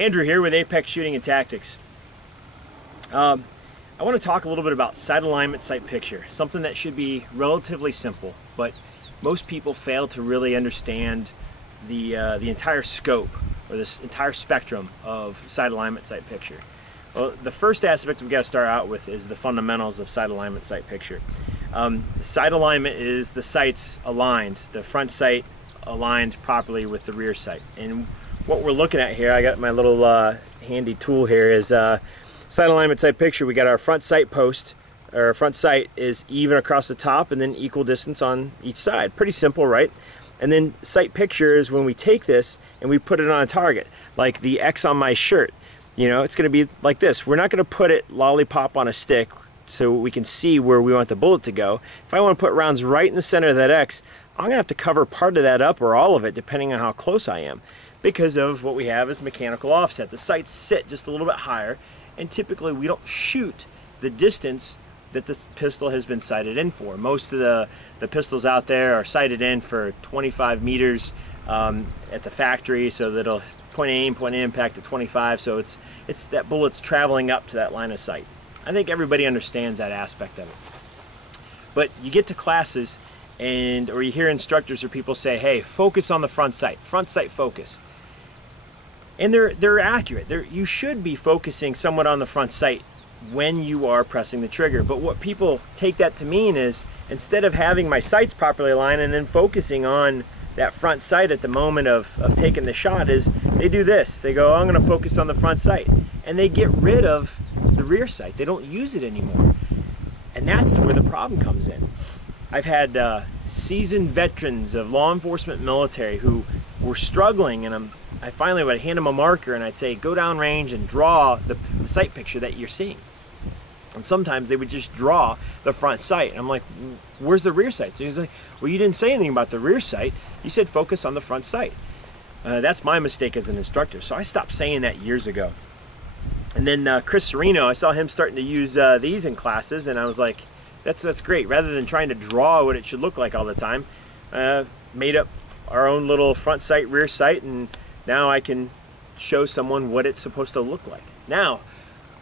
Andrew here with Apex Shooting and Tactics. I want to talk a little bit about sight alignment, sight picture, something that should be relatively simple, but most people fail to really understand the entire scope or this entire spectrum of sight alignment, sight picture. Well, the first aspect we've got to start out with is the fundamentals of sight alignment, sight picture. Sight alignment is the sights aligned, the front sight aligned properly with the rear sight. And what we're looking at here, I got my little handy tool here, is sight alignment, sight picture. We got our front sight post, or front sight is even across the top and then equal distance on each side. Pretty simple, right? And then sight picture is when we take this and we put it on a target, like the X on my shirt. You know, it's going to be like this. We're not going to put it lollipop on a stick so we can see where we want the bullet to go. If I want to put rounds right in the center of that X, I'm going to have to cover part of that up or all of it depending on how close I am, because of what we have is mechanical offset. The sights sit just a little bit higher, and typically we don't shoot the distance that the pistol has been sighted in for. Most of the pistols out there are sighted in for 25 meters at the factory, so that it'll point aim, point impact at 25, so it's that bullet's traveling up to that line of sight. I think everybody understands that aspect of it. But you get to classes or you hear instructors or people say, hey, focus on the front sight focus. And they're accurate. You should be focusing somewhat on the front sight when you are pressing the trigger. But what people take that to mean is, instead of having my sights properly aligned and then focusing on that front sight at the moment of taking the shot, is they do this. They go, I'm going to focus on the front sight. And they get rid of the rear sight. They don't use it anymore. And that's where the problem comes in. I've had seasoned veterans of law enforcement, military, who were struggling, and I finally would hand them a marker and I'd say, go down range and draw the sight picture that you're seeing. And sometimes they would just draw the front sight. And I'm like, where's the rear sight? So he's like, well, you didn't say anything about the rear sight. You said focus on the front sight. That's my mistake as an instructor. So I stopped saying that years ago. And then Chris Serino, I saw him starting to use these in classes, and I was like, that's great. Rather than trying to draw what it should look like all the time, made up our own little front sight, rear sight, and now I can show someone what it's supposed to look like. Now,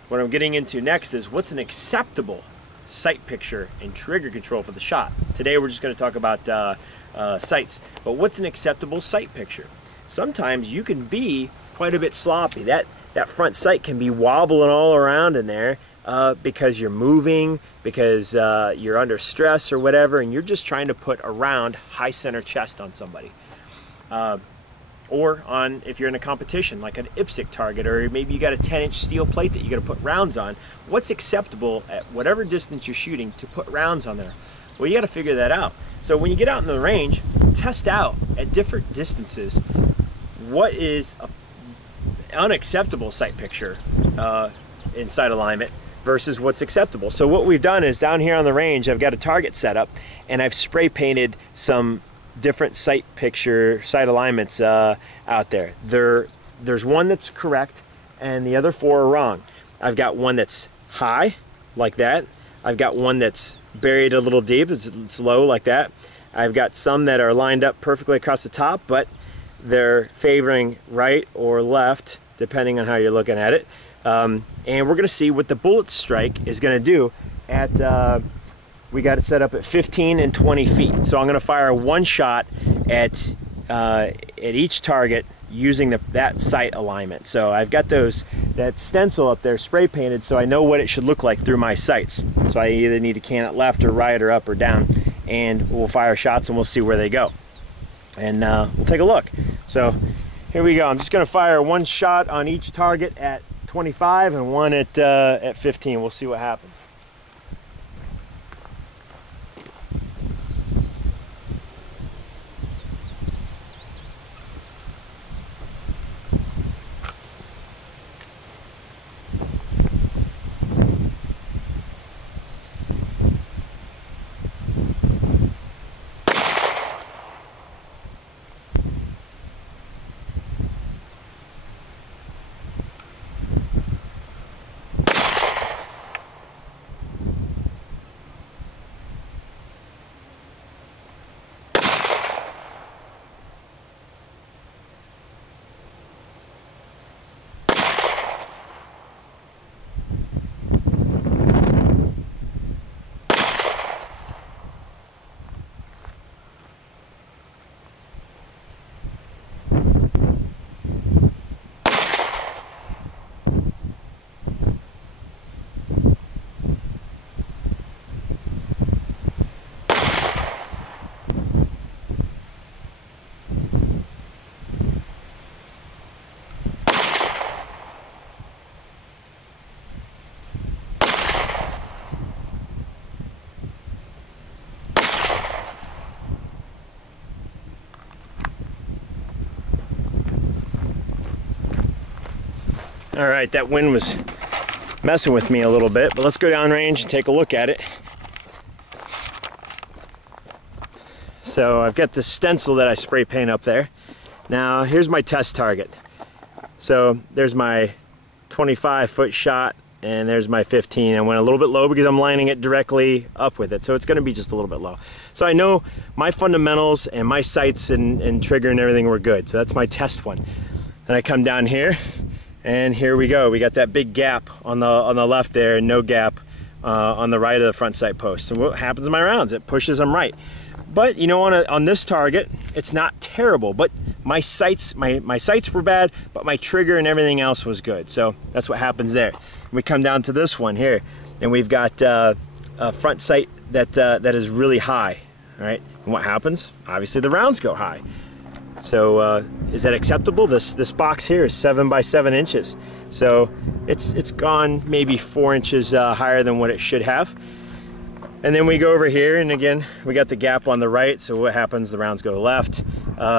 what I'm getting into next is what's an acceptable sight picture and trigger control for the shot. Today we're just going to talk about sights, but what's an acceptable sight picture? Sometimes you can be quite a bit sloppy. That front sight can be wobbling all around in there because you're moving, because you're under stress or whatever, and you're just trying to put a round high center chest on somebody. Or on, if you're in a competition, like an IPSC target, or maybe you got a 10-inch steel plate that you got to put rounds on. What's acceptable at whatever distance you're shooting to put rounds on there? Well, you got to figure that out. So when you get out in the range, test out at different distances what is an unacceptable sight picture in sight alignment versus what's acceptable. So what we've done is, down here on the range, I've got a target set up, and I've spray painted some different sight picture, sight alignments out there. There's one that's correct and the other four are wrong. I've got one that's high, like that. I've got one that's buried a little deep, it's low, like that. I've got some that are lined up perfectly across the top, but they're favoring right or left, depending on how you're looking at it. And we're going to see what the bullet strike is going to do at we got it set up at 15 and 20 feet. So I'm going to fire one shot at each target using that sight alignment. So I've got that stencil up there spray painted, so I know what it should look like through my sights. So I either need to can it left or right or up or down, and we'll fire shots and we'll see where they go. And we'll take a look. So here we go. I'm just going to fire one shot on each target at 25 and one at 15. We'll see what happens. All right, that wind was messing with me a little bit, but let's go downrange and take a look at it. So I've got this stencil that I spray paint up there. Now here's my test target. So there's my 25-foot shot, and there's my 15. I went a little bit low because I'm lining it directly up with it, so it's going to be just a little bit low. So I know my fundamentals and my sights and trigger and everything were good, so that's my test one. Then I come down here, and here we go. We got that big gap on the left there, and no gap on the right of the front sight post. So what happens in my rounds? It pushes them right. But you know, on this target, it's not terrible. But my sights were bad, but my trigger and everything else was good. So that's what happens there. We come down to this one here, and we've got a front sight that is really high. All right, and what happens? Obviously, the rounds go high. So is that acceptable? This box here is 7 by 7 inches. So it's gone maybe 4 inches higher than what it should have. And then we go over here, and again, we got the gap on the right, so what happens? The rounds go left.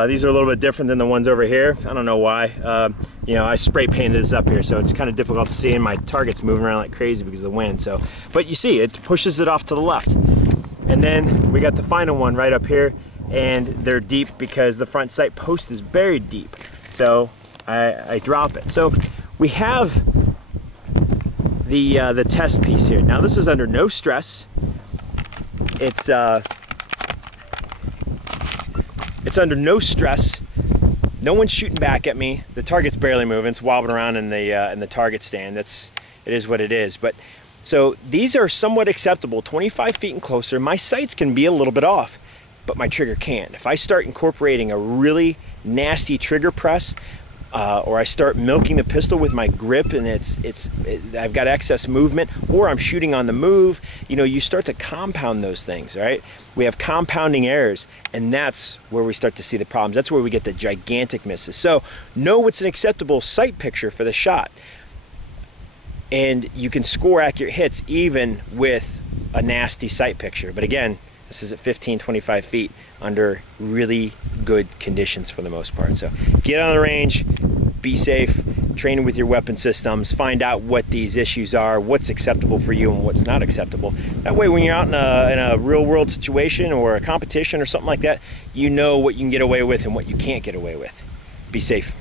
These are a little bit different than the ones over here. I don't know why. You know, I spray painted this up here, so it's kind of difficult to see, and my target's moving around like crazy because of the wind. So, but you see, it pushes it off to the left. And then we got the final one right up here, and they're deep because the front sight post is buried deep. So I drop it. So we have the test piece here. Now this is under no stress. It's under no stress. No one's shooting back at me. The target's barely moving. It's wobbling around in the target stand. It is what it is. But so these are somewhat acceptable. 25 feet and closer. My sights can be a little bit off, but my trigger can't. If I start incorporating a really nasty trigger press, or I start milking the pistol with my grip, and I've got excess movement, or I'm shooting on the move, you know, you start to compound those things, right? We have compounding errors, and that's where we start to see the problems. That's where we get the gigantic misses. So know what's an acceptable sight picture for the shot, and you can score accurate hits even with a nasty sight picture. But again, this is at 15, 25 feet under really good conditions for the most part. So get on the range, be safe, train with your weapon systems, find out what these issues are, what's acceptable for you and what's not acceptable. That way when you're out in a real world situation or a competition or something like that, you know what you can get away with and what you can't get away with. Be safe.